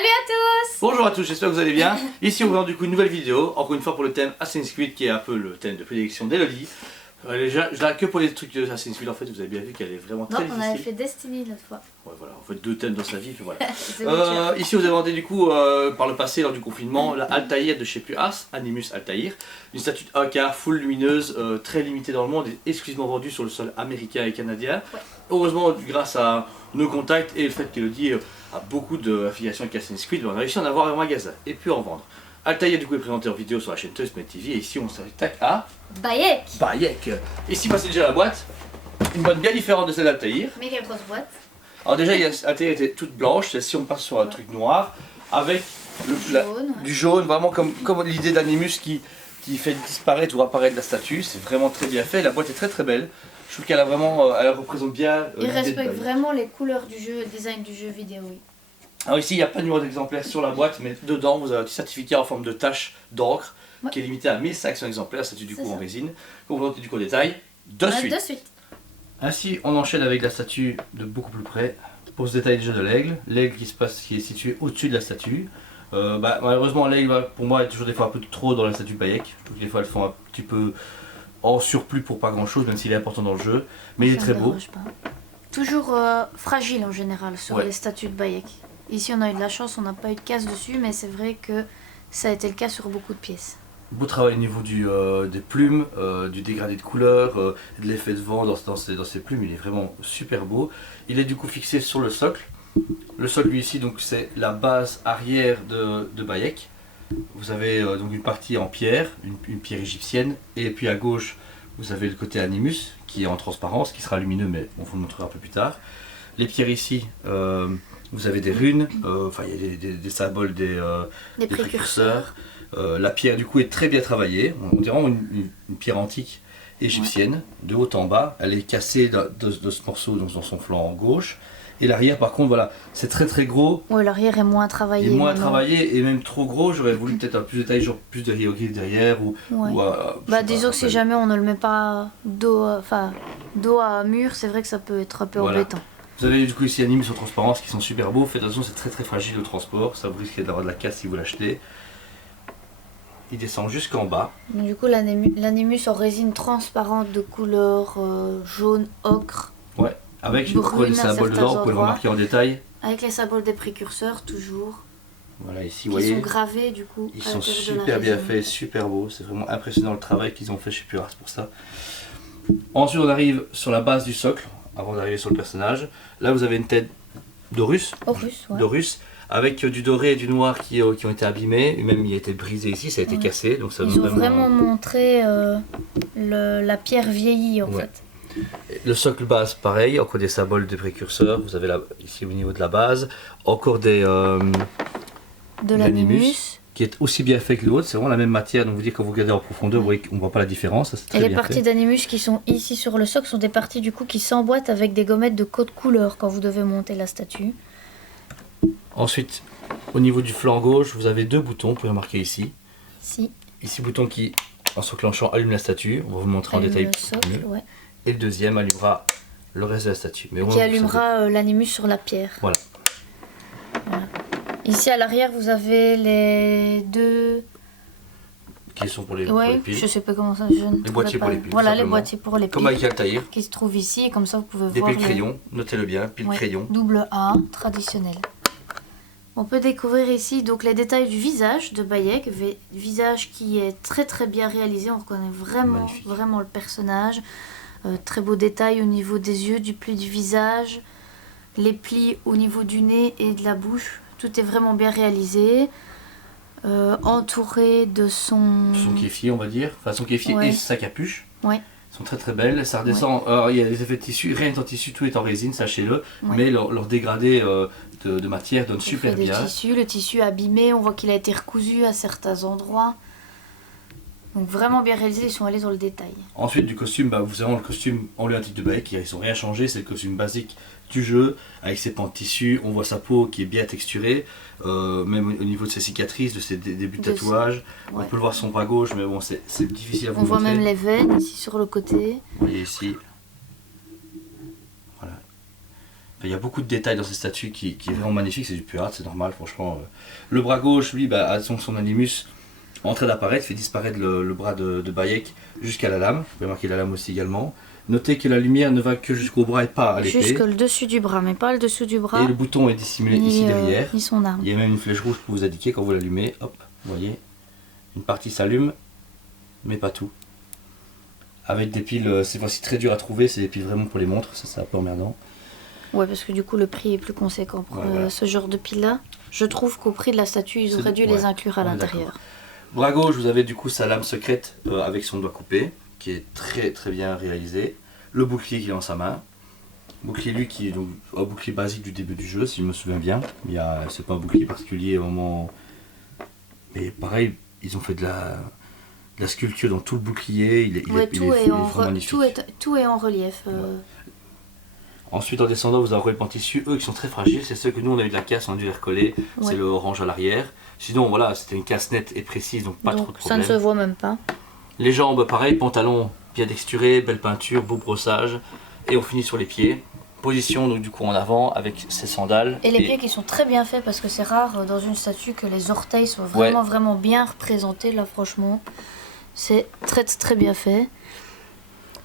Salut à tous! Bonjour à tous, j'espère que vous allez bien. Ici on va voir du coup une nouvelle vidéo, encore une fois pour le thème Assassin's Creed qui est un peu le thème de prédilection d'Elodie. Je l'ai que pour les trucs de Assassin's Creed en fait, vous avez bien vu qu'elle est vraiment très difficile. Non, on avait fait Destiny l'autre fois. Ouais voilà, en fait deux thèmes dans sa vie, puis voilà. Ici vous avez demandé du coup par le passé lors du confinement la Altaïr de chez Ars, Animus Altaïr. Une statue de AK full lumineuse, très limitée dans le monde et exclusivement vendue sur le sol américain et canadien. Ouais. Heureusement grâce à nos contacts et le fait qu'Elodie a beaucoup d'affiliations avec Assassin's Creed, on a réussi à en avoir un magasin et puis en vendre. Altaïr du coup est présenté en vidéo sur la chaîne Toastmate TV et ici on s'attaque à Bayek. Bayek. Ici passez déjà la boîte, une boîte bien différente de celle d'Altaïr. Méga grosse boîte. Alors déjà Altaïr était toute blanche, si on passe sur un truc noir avec du jaune, vraiment comme l'idée d'Animus qui fait disparaître ou apparaître la statue, c'est vraiment très bien fait, la boîte est très très belle. Je trouve qu'elle a vraiment, elle représente bien. Il respecte vraiment les couleurs du jeu, le design du jeu vidéo, oui. Alors ici il n'y a pas de numéro d'exemplaire sur la boîte, mais dedans vous avez un petit certificat en forme de tache d'encre qui est limité à 1500 exemplaires, statue du coup en résine. On vous montre du coup en détail de suite. Ainsi on enchaîne avec la statue de beaucoup plus près pour ce détail déjà de l'aigle. L'aigle qui est situé au-dessus de la statue. Malheureusement l'aigle pour moi est toujours des fois un peu trop dans la statue Bayek. Je trouve que des fois elles font un petit peu en surplus pour pas grand chose, même s'il est important dans le jeu. Mais il est très beau. Toujours fragile en général sur les statues de Bayek. Ici on a eu de la chance, on n'a pas eu de casse dessus, mais c'est vrai que ça a été le cas sur beaucoup de pièces. Beau travail au niveau des plumes, du dégradé de couleur, de l'effet de vent dans ces plumes, il est vraiment super beau. Il est du coup fixé sur le socle. Le socle lui ici donc c'est la base arrière de Bayek. Vous avez donc une partie en pierre, une pierre égyptienne, et puis à gauche vous avez le côté Animus qui est en transparence, qui sera lumineux mais on vous le montrera un peu plus tard. Les pierres ici, vous avez des runes, il y a des symboles des précurseurs. La pierre du coup est très bien travaillée, on dirait une pierre antique égyptienne, de haut en bas. Elle est cassée de ce morceau donc dans son flanc gauche. Et l'arrière par contre voilà, c'est très très gros. Oui, l'arrière est moins travaillé. Il est moins travaillé et même trop gros, j'aurais voulu peut-être un plus de détails, genre plus de hiéroglyphes derrière disons que si jamais on ne le met pas dos à mur, c'est vrai que ça peut être un peu embêtant. Vous avez du coup ici Animus en transparence qui sont super beaux, faites attention c'est très très fragile au transport, ça vous risquez d'avoir de la casse si vous l'achetez. Il descend jusqu'en bas. Donc, du coup l'Animus en résine transparente de couleur jaune ocre. Ouais, avec les symboles dedans, vous pouvez le remarquer en détail. Avec les symboles des précurseurs toujours. Voilà ici vous voyez. Ils sont gravés du coup. Ils sont super bien faits, super beaux, c'est vraiment impressionnant le travail qu'ils ont fait chez Ars pour ça. Ensuite on arrive sur la base du socle, avant d'arriver sur le personnage. Là vous avez une tête d'Horus. D'Horus. Avec du doré et du noir qui ont été abîmés, et même il a été brisé ici, ça a été cassé. Donc ça ils ont vraiment montré la pierre vieillie en fait. Le socle base pareil, encore des symboles des précurseurs, vous avez là, ici au niveau de la base, encore de l'Animus, qui est aussi bien fait que l'autre, c'est vraiment la même matière, donc vous dites quand vous regardez en profondeur, vous voyez qu'on ne voit pas la différence. Et les parties d'Animus qui sont ici sur le socle sont des parties du coup qui s'emboîtent avec des gommettes de code couleur quand vous devez monter la statue. Ensuite, au niveau du flanc gauche, vous avez deux boutons, vous pouvez remarquer ici. Ici, bouton qui, en s'enclenchant, allume la statue. On va vous montrer en détail. Et le deuxième allumera le reste de la statue. Mais qui allumera l'Animus sur la pierre. Voilà. Ici à l'arrière, vous avez les deux... Qui sont pour les piles. Je sais pas comment ça. Les boîtiers pour les piles. Voilà, les boîtiers pour les piles. Comme avec Altaïr. Qui se trouvent ici et comme ça vous pouvez voir. Des piles crayons, notez-le bien, piles crayon. Double A, traditionnel. On peut découvrir ici donc les détails du visage de Bayek, visage qui est très très bien réalisé, on reconnaît vraiment le personnage. Très beau détail au niveau des yeux, du pli du visage, les plis au niveau du nez et de la bouche, tout est vraiment bien réalisé. Entouré de son kéfier on va dire, enfin son kéfier et sa capuche. Ils sont très très belles, ça redescend, alors, il y a des effets de tissu, rien n'est en tissu, tout est en résine, sachez-le, mais leur dégradé de matière donne super bien. Le tissu abîmé, on voit qu'il a été recousu à certains endroits. Donc vraiment bien réalisé, ils sont allés dans le détail. Ensuite du costume, vous avez le costume en lui un titre de Bayek, ils n'ont rien changé, c'est le costume basique du jeu, avec ses pans de tissu, on voit sa peau qui est bien texturée, même au niveau de ses cicatrices, de ses débuts de tatouage, on peut le voir son bras gauche, mais bon c'est difficile à vous montrer. On voit même les veines ici sur le côté. Vous voyez ici, voilà. il y a beaucoup de détails dans ces statues qui est vraiment magnifique, c'est du pur art, c'est normal franchement. Le bras gauche, lui, a son animus en train d'apparaître, fait disparaître le bras de Bayek jusqu'à la lame. Vous pouvez marquer la lame aussi également. Notez que la lumière ne va que jusqu'au bras et pas à l'épée. Jusque le dessus du bras, mais pas le dessous du bras. Et le bouton est dissimulé ici derrière. Ni son arme. Il y a même une flèche rouge pour vous indiquer quand vous l'allumez. Hop, vous voyez, une partie s'allume, mais pas tout. Avec des piles, c'est fois-ci très dur à trouver, c'est des piles vraiment pour les montres, ça c'est un peu emmerdant. Ouais, parce que du coup le prix est plus conséquent pour ce genre de piles-là. Je trouve qu'au prix de la statue, ils auraient dû les inclure à l'intérieur. Bras gauche, vous avez du coup sa lame secrète avec son doigt coupé, qui est très très bien réalisé. Le bouclier qu'il a dans sa main. Bouclier lui qui est donc un bouclier basique du début du jeu, si je me souviens bien. C'est pas un bouclier particulier au moment. Mais pareil, ils ont fait de la sculpture dans tout le bouclier. Il est vraiment magnifique. Tout est en relief. Ouais. Ensuite, en descendant, vous avez le tissu, eux qui sont très fragiles. C'est ceux que nous on a eu de la casse, on a dû les recoller. Ouais. C'est le orange à l'arrière. Sinon, voilà, c'était une casse nette et précise, donc pas trop de problème. Ça ne se voit même pas. Les jambes, pareil, pantalon bien texturé, belle peinture, beau brossage. Et on finit sur les pieds. Position donc du coup en avant avec ses sandales. Et les pieds qui sont très bien faits parce que c'est rare dans une statue que les orteils soient vraiment bien représentés. Là, franchement, c'est très très bien fait.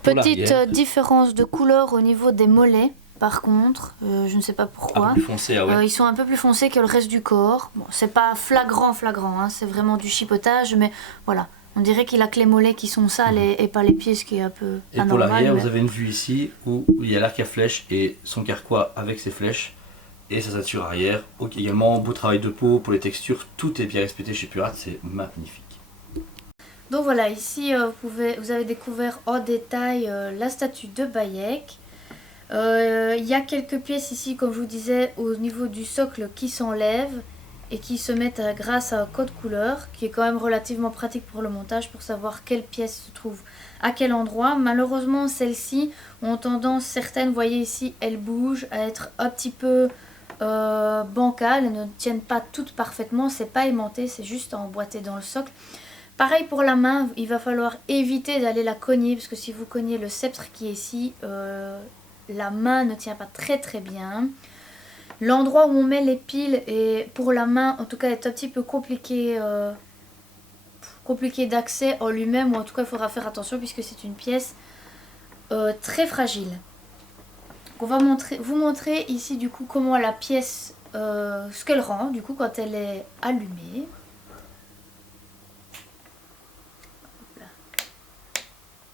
Petite différence de couleur au niveau des mollets. Par contre, je ne sais pas pourquoi. Un peu plus foncé, ils sont un peu plus foncés que le reste du corps. Bon, c'est pas flagrant, hein, c'est vraiment du chipotage, mais voilà. On dirait qu'il a que les mollets qui sont sales et pas les pieds, ce qui est un peu anormal. Et pour l'arrière, vous avez une vue ici où il y a l'arc à flèche et son carquois avec ses flèches et sa stature arrière. Également, beau travail de peau pour les textures, tout est bien respecté chez Pur Art, c'est magnifique. Donc voilà, ici vous avez découvert en détail la statue de Bayek. Il y a quelques pièces ici, comme je vous disais, au niveau du socle qui s'enlèvent et qui se mettent grâce à un code couleur qui est quand même relativement pratique pour le montage pour savoir quelle pièce se trouve à quel endroit. Malheureusement, celles-ci ont tendance, certaines, vous voyez ici, elles bougent, à être un petit peu bancales, elles ne tiennent pas toutes parfaitement, c'est pas aimanté, c'est juste emboîté dans le socle. Pareil pour la main, il va falloir éviter d'aller la cogner parce que si vous cognez le sceptre qui est ici, la main ne tient pas très très bien. L'endroit où on met les piles et pour la main en tout cas est un petit peu compliqué d'accès en lui-même, ou en tout cas il faudra faire attention puisque c'est une pièce très fragile. On va vous montrer ici du coup comment la pièce, ce qu'elle rend du coup quand elle est allumée.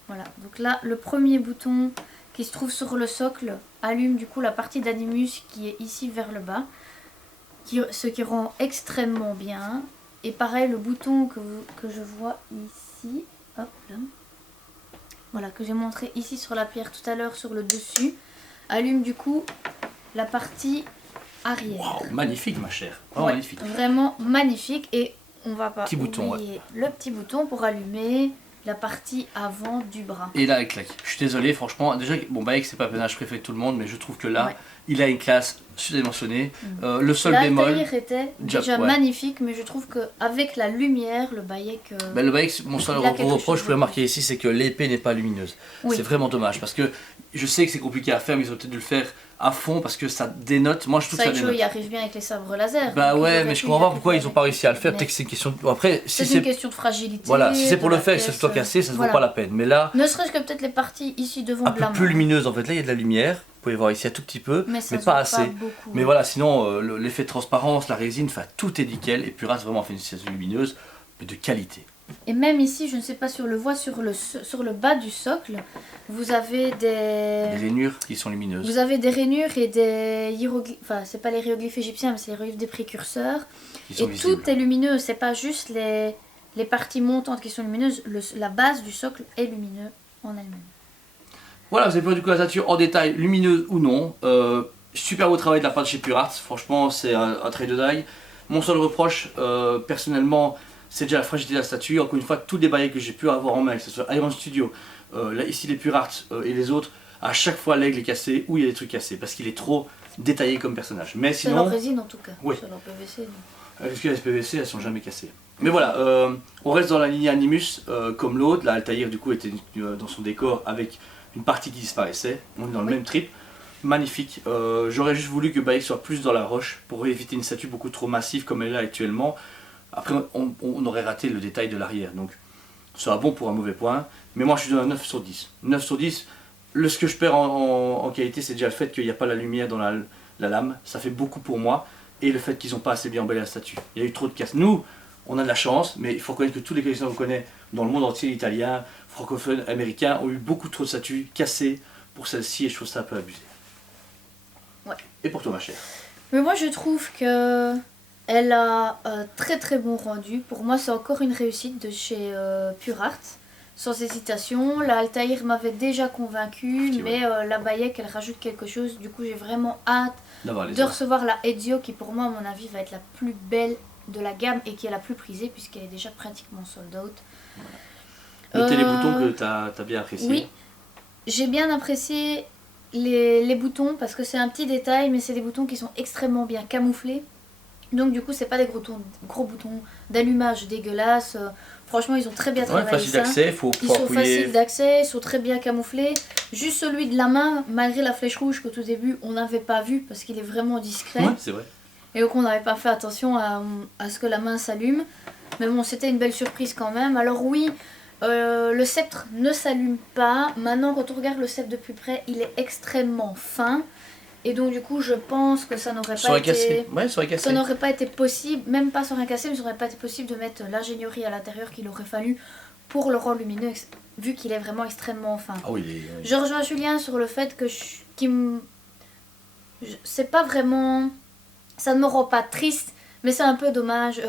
Voilà, donc là le premier bouton qui se trouve sur le socle allume du coup la partie d'animus qui est ici vers le bas, ce qui rend extrêmement bien. Et pareil, le bouton que je vois ici, hop là, voilà, que j'ai montré ici sur la pierre tout à l'heure sur le dessus, allume du coup la partie arrière. Wow, magnifique ma chère, oh, ouais, magnifique. Vraiment magnifique, et on va pas oublier le petit bouton pour allumer la partie avant du bras. Et là, elle claque. Je suis désolé, franchement. Déjà, bon, Bayek, c'est pas un personnage préféré de tout le monde, mais je trouve que là, il a une classe surdimensionnée. Le seul bémol. L'intérieur était déjà magnifique, mais je trouve qu'avec la lumière, le Bayek. Le Bayek, mon seul reproche, je peux remarquer ici, c'est que l'épée n'est pas lumineuse. Oui. C'est vraiment dommage parce que je sais que c'est compliqué à faire, mais ils ont peut-être dû le faire à fond parce que ça dénote. Moi je trouve que ça dénote. Il arrive bien avec les sabres laser. Bah ouais, mais je comprends pas pourquoi ils ont pas réussi à le faire. Peut-être que c'est une question. Après, si c'est une question de fragilité. Voilà, si c'est pour le faire et que ça soit cassé, ça ne vaut pas la peine. Mais là. Ne serait-ce que peut-être les parties ici devant un peu plus lumineuses en fait. Là il y a de la lumière. Vous pouvez voir ici un tout petit peu, mais pas assez. Mais voilà, sinon l'effet de transparence, la résine, enfin tout est nickel. Et Pur Art vraiment fait une situation lumineuse, mais de qualité. Et même ici, je ne sais pas si on le voit sur le bas du socle, vous avez des rainures qui sont lumineuses. Vous avez des rainures et des hiéroglyphes, enfin c'est pas les hiéroglyphes égyptiens, mais c'est les hiéroglyphes des précurseurs. Et tout est lumineux, c'est pas juste les parties montantes qui sont lumineuses, la base du socle est lumineuse en elle-même. Voilà, vous avez vu du coup la statue en détail, lumineuse ou non. Super beau travail de la part de chez Pur Art, franchement c'est un trait de dingue. Mon seul reproche, personnellement, c'est déjà la fragilité de la statue. Encore une fois, tous les bails que j'ai pu avoir en main, que ce soit Iron Studio, là, ici les Pur Art et les autres, à chaque fois l'aigle est cassé ou il y a des trucs cassés parce qu'il est trop détaillé comme personnage. Mais sinon, c'est leur résine en tout cas, oui. C'est leur PVC. Parce que les PVC elles sont jamais cassées. Mais voilà, on reste dans la lignée Animus comme l'autre. Là, Altaïr du coup était dans son décor avec une partie qui disparaissait. On est dans le même trip. magnifique. J'aurais juste voulu que Bayek soit plus dans la roche pour éviter une statue beaucoup trop massive comme elle est là actuellement. Après, on aurait raté le détail de l'arrière. Donc, ça sera bon pour un mauvais point. Mais moi, je suis dans un 9 sur 10. 9 sur 10. Ce que je perds en qualité, c'est déjà le fait qu'il n'y a pas la lumière dans la lame. Ça fait beaucoup pour moi. Et le fait qu'ils n'ont pas assez bien embellé la statue. Il y a eu trop de casse. Nous, on a de la chance, mais il faut reconnaître que tous les collectionneurs qu'on connaît dans le monde entier, italiens, francophones, américains, ont eu beaucoup trop de statues cassées pour celle-ci et je trouve ça un peu abusé. Ouais. Et pour toi, ma chère? Mais moi, je trouve que elle a très très bon rendu. Pour moi, c'est encore une réussite de chez Pure Art. Sans hésitation. La Altaïr m'avait déjà convaincu, mais la Bayek, elle rajoute quelque chose. Du coup, j'ai vraiment hâte de recevoir la Ezio, qui pour moi, à mon avis, va être la plus belle de la gamme et qui est la plus prisée, puisqu'elle est déjà pratiquement sold out. Voilà. Notez les boutons que tu as bien appréciés. Oui, j'ai bien apprécié les boutons, parce que c'est un petit détail, mais c'est des boutons qui sont extrêmement bien camouflés. Donc du coup, c'est pas des gros boutons d'allumage dégueulasses. Franchement, ils ont très bien travaillé facile d'accès, ils sont faciles d'accès, ils sont très bien camouflés. Juste celui de la main, malgré la flèche rouge qu'au tout début, on n'avait pas vu parce qu'il est vraiment discret. Ouais, c'est vrai. Et donc on n'avait pas fait attention à ce que la main s'allume. Mais bon, c'était une belle surprise quand même. Alors oui, le sceptre ne s'allume pas. Maintenant, quand on regarde le sceptre de plus près, il est extrêmement fin. Et donc du coup, je pense que ça n'aurait pas été... Ça n'aurait pas été possible, même pas sur un cassé, mais ça n'aurait pas été possible de mettre l'ingénierie à l'intérieur qu'il aurait fallu pour le rendre lumineux, vu qu'il est vraiment extrêmement fin. Ah oui, Je rejoins Julien sur le fait que c'est pas vraiment... Ça ne me rend pas triste, mais c'est un peu dommage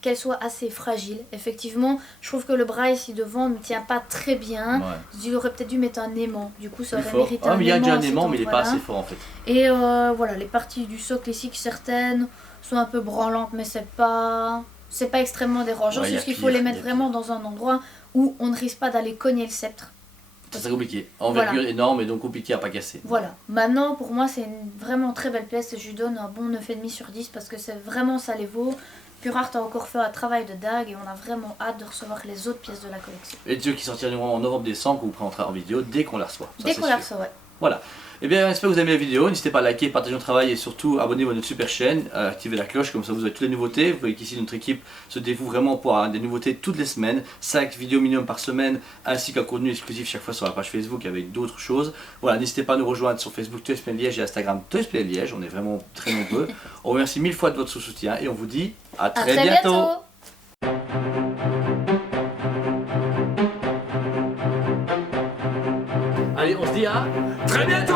qu'elle soit assez fragile. Effectivement, je trouve que le bras ici devant ne tient pas très bien. Ouais. Il aurait peut-être dû mettre un aimant. Du coup, ça aurait mérité un aimant. Il y a déjà un aimant, mais il n'est pas assez fort en fait. Et voilà, les parties du socle ici, certaines sont un peu branlantes, mais c'est pas extrêmement dérangeant. C'est juste qu'il faut les mettre vraiment dans un endroit où on ne risque pas d'aller cogner le sceptre. C'est compliqué. Envergure énorme et donc compliqué à pas casser. Voilà. Maintenant, pour moi, c'est une vraiment très belle pièce et je lui donne un bon 9,5 sur 10 parce que c'est vraiment ça les vaut. Pure Art a encore fait un travail de dingue et on a vraiment hâte de recevoir les autres pièces de la collection. Et Dieu qui sortira en novembre-décembre, que vous présenterez en vidéo dès qu'on la reçoit. Dès qu'on la reçoit, ouais. Voilà. Eh bien, j'espère que vous avez aimé la vidéo. N'hésitez pas à liker, partager notre travail et surtout abonnez-vous à notre super chaîne, activez la cloche, comme ça vous avez toutes les nouveautés. Vous voyez qu'ici notre équipe se dévoue vraiment pour des nouveautés toutes les semaines, 5 vidéos minimum par semaine, ainsi qu'un contenu exclusif chaque fois sur la page Facebook avec d'autres choses. Voilà, n'hésitez pas à nous rejoindre sur Facebook ToysPlanet Liège et Instagram ToysPlanet Liège, on est vraiment très nombreux. On vous remercie 1000 fois de votre soutien et on vous dit à très bientôt. Allez, on se dit à très bientôt.